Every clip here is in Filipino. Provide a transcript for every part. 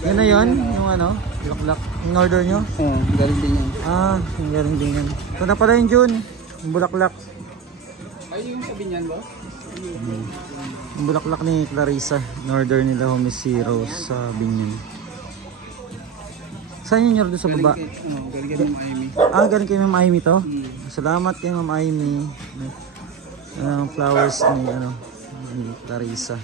Yun na yun, yung ano, bulaklak. In order nyo? Oo, galing din yan. Ah, yung galing din yan. Ito na pala yung June, yung bulaklak. Ay, yung sabi niyan, boss? Yung bulaklak ni Clarissa. In order nila ho, Miss si Rose sa Binyan. Saan yun yung doon sa baba? Galing kay Ma'am Amy. Ah, galing kay Ma'am Amy to? Salamat kay Ma'am Amy. Flowers ni, ano, ni Clarissa.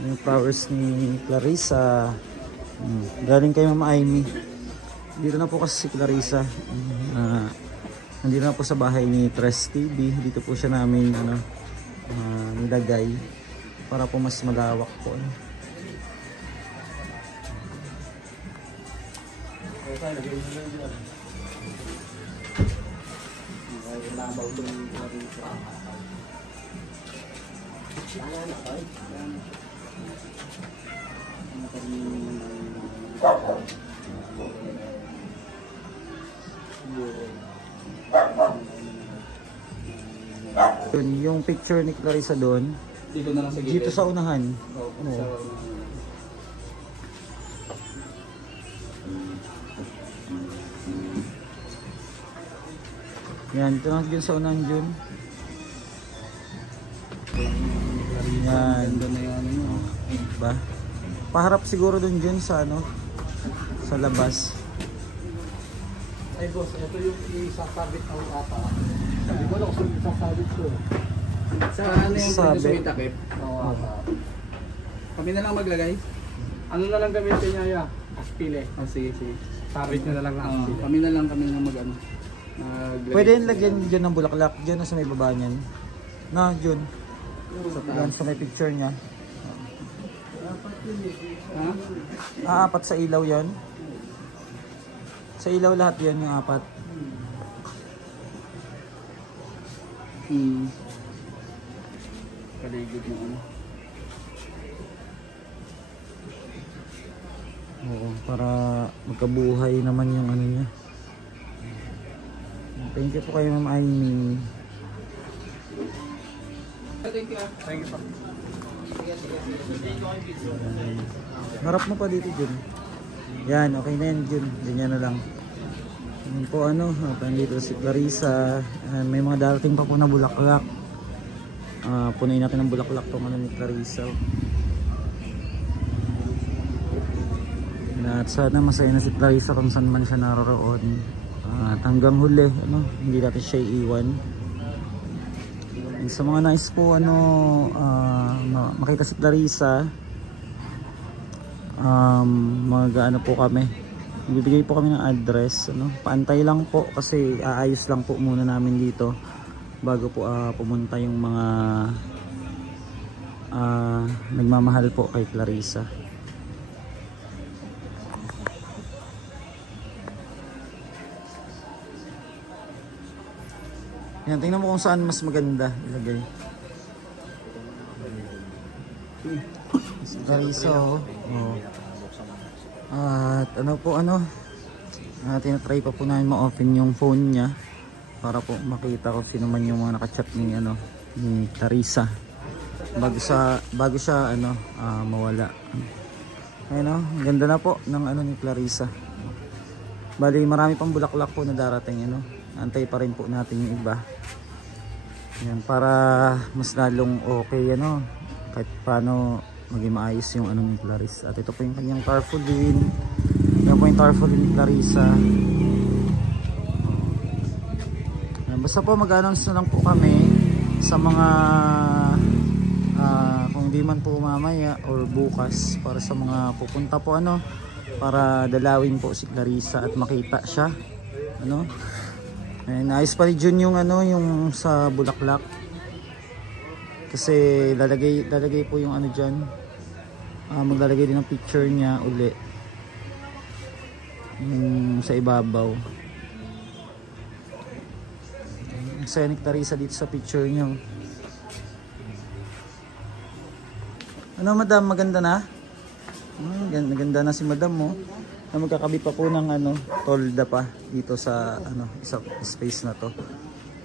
Yung flowers ni Clarissa. Galing kay Ma'am Amy. Dito na po kasi si Clarissa. Nandito na po sa bahay ni Tres TV. Dito po siya namin ano, nilagay para po mas malawak po. Yung picture ni Clarissa doon, dito na lang sa gilid. dito sa unahan. Yan, ito lang dyan sa unahan dyan. Yan. Doon na yung ano. Ba? Paharap siguro doon dyan sa ano, sa labas. Ay boss, ito yung isasabit ng ata. Sabi ko lang kung isasabit ko. Sa ano yung pwede sa itakip? Oo. Kami na lang maglagay. Ano na lang gamitin niya ya? Aspile. Oh, sige, sige. Sabit nyo na lang na aspile. Kami na lang mag-ano. Pwede yung lagyan dyan ng bulaklak. Dyan na sa may baba niyan. Na, dyan. Dyan sa may picture niya. Ha? Apat sa ilaw yan. Sa ilaw lahat yan yung apat. Kaligid mo ano. Oo, para magkabuhay naman yung ano niya. Thank you po kayo Ma'am Amy. Thank you. Thank you po. Harap mo pa dito Jun. Yan, okay na yan Jun. Ganyan na lang. Yan po ano, dito si Clarissa. May mga darating pa po na bulaklak. Punuin natin ng bulaklak tong ano ni Clarissa. At sana masaya na si Clarissa kung saan man siya naroroon. At hanggang huli, ano, hindi natin siya iiwan. And sa mga nais po ano, makita si Clarissa, mag-ano po kami, bibigay po kami ng address, ano, paantay lang po kasi aayos lang po muna namin dito bago po pumunta yung mga nagmamahal po kay Clarissa. Yan, tingnan mo kung saan mas maganda ilagay. Clarissa, oh. At ano po, tinatry pa po namin ma-open yung phone niya para po makita ko sino man yung mga nakachat ni ano ni Clarissa bago siya ano mawala. Ayun, ganda na po ng ano ni Clarissa. Bali marami pang bulaklak po na darating, ano. Antay pa rin po natin yung iba. Yan, para mas lalong okay, ano, kahit paano maging maayos yung ano ni Clarissa. At ito po yung kanyang tarpaulin. Yan po yung tarpaulin ni Clarissa. Basta po mag-announce na lang po kami sa mga kung di man po mamaya or bukas para sa mga pupunta po, ano, para dalawin po si Clarissa at makita siya, ano. Naayos pa ni Jun yung ano, yung sa bulaklak. Kasi lalagay po yung ano diyan. Maglalagay din ng picture niya uli. Yung sa ibabaw. Saya ni Clarissa dito sa picture niya. Ano madam, maganda na? Maganda na si madam mo. Na magkakabit pa po ng ano, tolda pa dito sa ano, isang space na to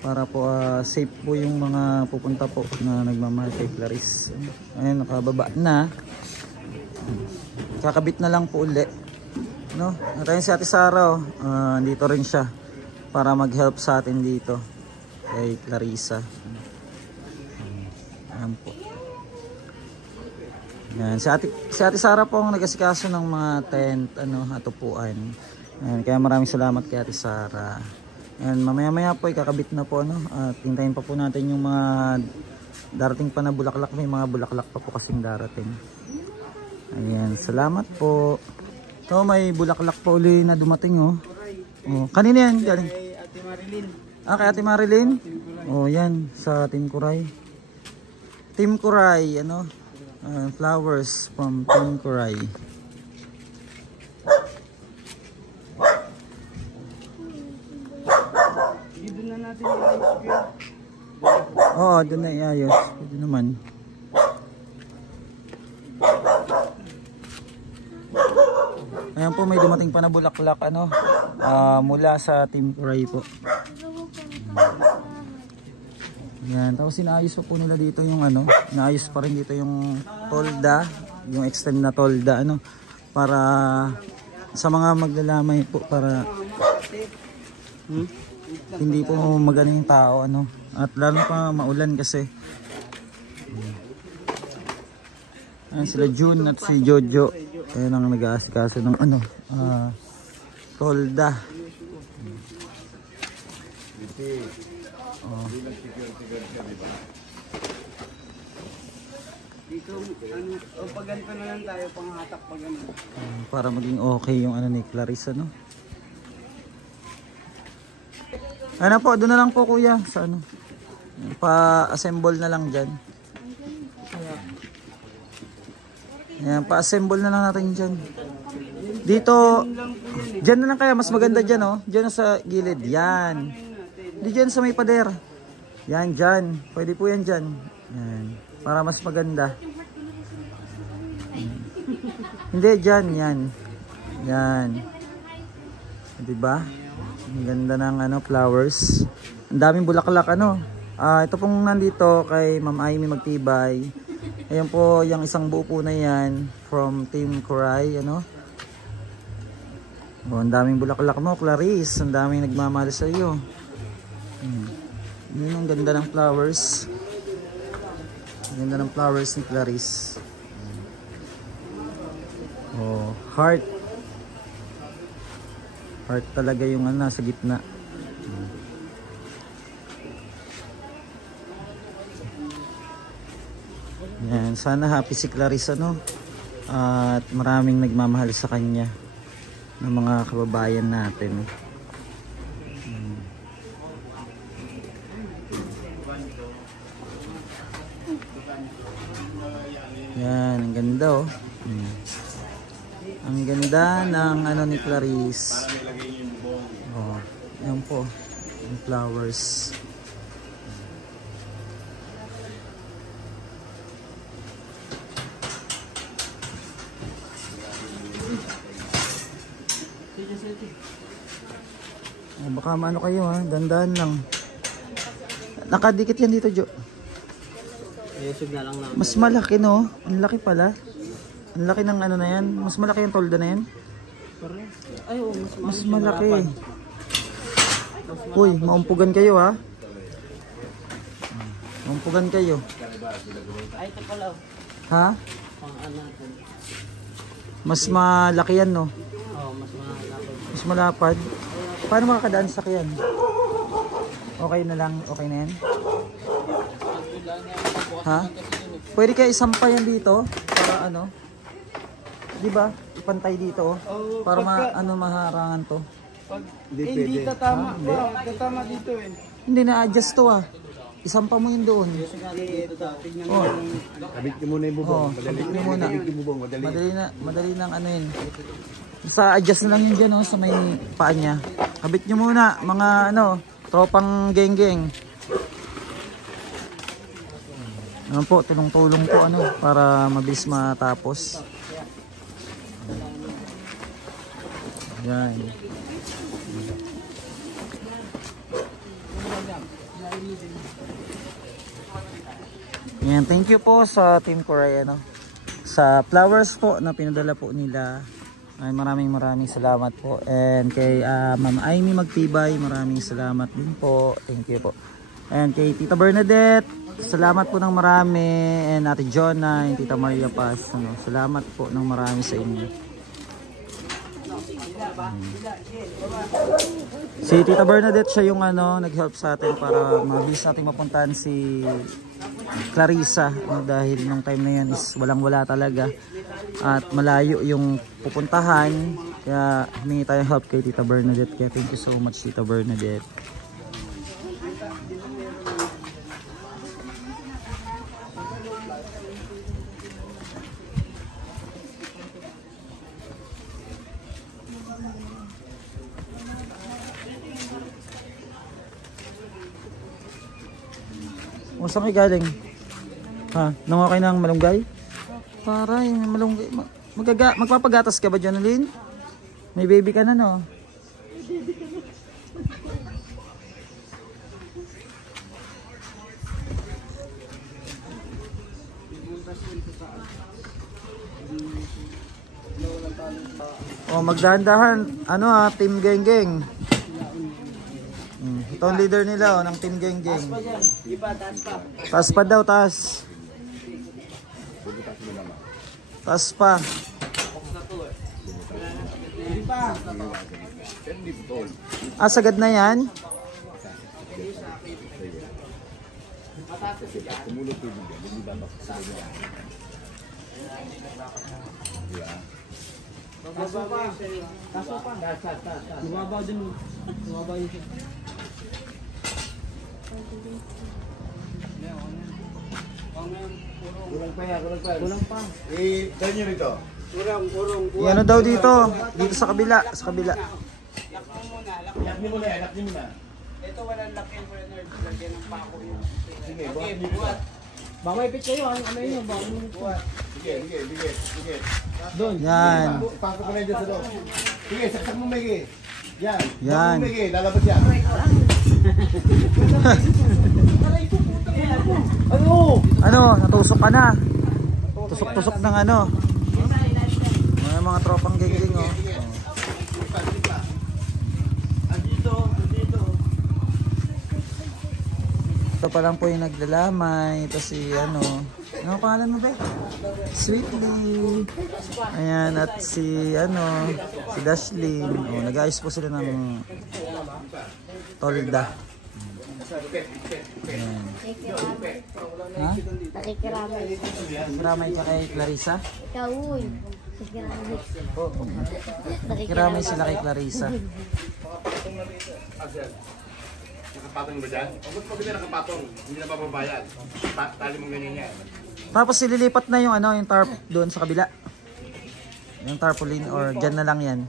para po safe po yung mga pupunta po na nagmamahal kay Clarissa. Ayun, nakababa na. kakabit na lang po uli. No? At ayun si Ate Sara, dito rin siya para mag-help sa atin dito kay Clarissa. Ayan po. Yan. Si Ate Sara po ang nag-asikaso ng mga tent, at upuan. Yan. Kaya maraming salamat kay Ate Sara. Yan. Mamaya-maya po ikakabit na po, at hintayin pa po natin yung mga darating pa na bulaklak. May mga bulaklak pa po kasing darating. Ayan. Salamat po. So may bulaklak po uli na dumating, oh. Kanina yan galing? Kay Ate Marilyn. Kay Ate Marilyn? Yan sa Team Kuray. Team Kuray, flowers from Team Kuray. Dito na natin i-ayos. Oo, doon na iayos. Pwede naman. Ayan po, may dumating pa na bulaklak, mula sa Team Kuray po. Yan, tapos inaayos po nila dito yung inaayos pa rin dito yung tolda, yung extend na tolda, para sa mga maglalamay po, para hindi po magano yung tao, at lalo pa maulan kasi. Ayan sila June at si Jojo, ayan ang nag-aasikaso ng tolda. Dito, pag ganito na lang tayo, panghatak pag para maging okay yung ni Clarissa, Ano po, doon na lang po kuya, sa pa-assemble na lang dyan. Ayan, pa-assemble na lang natin dyan. Dito, dyan na lang kaya, mas maganda dyan, Dyan sa gilid, yan. Di dyan sa may pader. Yan, dyan. Pwede po yan dyan. Yan. Para mas maganda. Hindi, dyan, yan. Yan. Diba? Ang ganda ng flowers. Ang daming bulaklak, ito pong nandito kay Ma'am Amy Magtibay. Ayan po, yung isang buo po na yan from Team Kuray, ang daming bulaklak mo, Clarice. Ang daming nagmamahal sa iyo. Yun ang ganda ng flowers. Ang ganda ng flowers ni Clarice. Heart. Heart talaga yung nasa gitna. Yan, sana happy si Clarice, at maraming nagmamahal sa kanya ng mga kababayan natin. Yan, ang ganda, Ang ganda ng ni Clarice. Yan po, yung flowers. Baka maano kayo, dandahan lang. Nakadikit yan dito, Jo. Mas malaki, no? Ang laki pala. Ang laki ng na yan. Mas malaki yung tolda na yan. Mas malaki. Uy, maumpugan kayo, Maumpugan kayo. Ay, ito pala. Ha? Mas malaki yan, no? Mas malapad. Mas malapad. Paano makakadaan sa sakyan? Okay na lang? Okay na yan? Ha? Pwede kaya isampa yan dito? Para diba? Ipantay dito, para maharangan to. Hindi tatama. Tatama dito, Hindi na-adjust to, Isampa mo yun doon. Kabit nyo muna yung bubong. Kabit nyo muna. Madali nang yun. Sa adjust na lang yun dyan, sa may paa niya. Kabit nyo muna, mga tropang geng-geng. Po, tulong-tulong po para mabilis matapos. Yan. Yan, thank you po sa Team Kuray, sa flowers po na pinadala po nila. Ay maraming salamat po. And kay Ma'am Amy Magtibay, maraming salamat din po. Thank you po. And kay Tita Bernadette, salamat po ng marami. And Ate Jonah, and Tita Maria Paz, ano, salamat po ng marami sa inyo. Si Tita Bernadette, siya yung ano, nag-help sa atin para mabilis natin mapuntahan si Clarissa, dahil nung time na yun is walang-wala talaga at malayo yung pupuntahan, kaya humingi tayong help kay Tita Bernadette. Kaya thank you so much, Tita Bernadette. O saan kayo galing? Ha? Nanguha kayo ng malunggay? Paray, malunggay. Magpapagatas ka ba, Jonalyn? May baby ka na, no? O, magdahan-dahan. Ano Team Geng Geng. Ito ang leader nila ng Team Geng Geng. Taas pa daw, taas. Taas pa. Sagad na yan. Bumabaw din. Bumabaw yun siya. Kulang pa. Saan nyo rito? Ano daw dito? Dito sa kabila. Sa kabila. Lock nyo muna, lock nyo muna. Ito walang lakin for nerd. Lagyan ng pako yun. Sige, buhat. Baka may pitch kayo. Ano yun? Baka may buhat. Sige. Doon. Yan. Pasok ko na dyan sa loob. Sige, saksak mo Megi. Yan. Yan. Megi, lalabas yan. Ano? Natusok ka na. Tusok-tusok ng ano. May mga tropang geng-geng, oh. Ito pa lang po yung naglalamay. Ito si ano pangalan mo ba? Sweetly. Ayan, at si si Dashlyn. Oh, nag-ayos po sila ng tolda. Ayan. Ha? Nakikiramay. Kiramay ka kay Clarissa? Ikaw, uy. Nakikiramay. Kiramay sila kay Clarissa. Nakapatong ba dyan? O ba't pag hindi nakapatong? Hindi na papabayad. Tali mong ganyan yan. Tapos sililipat na yung yung tarp doon sa kabila. Yung tarpaulin or dyan na lang yan.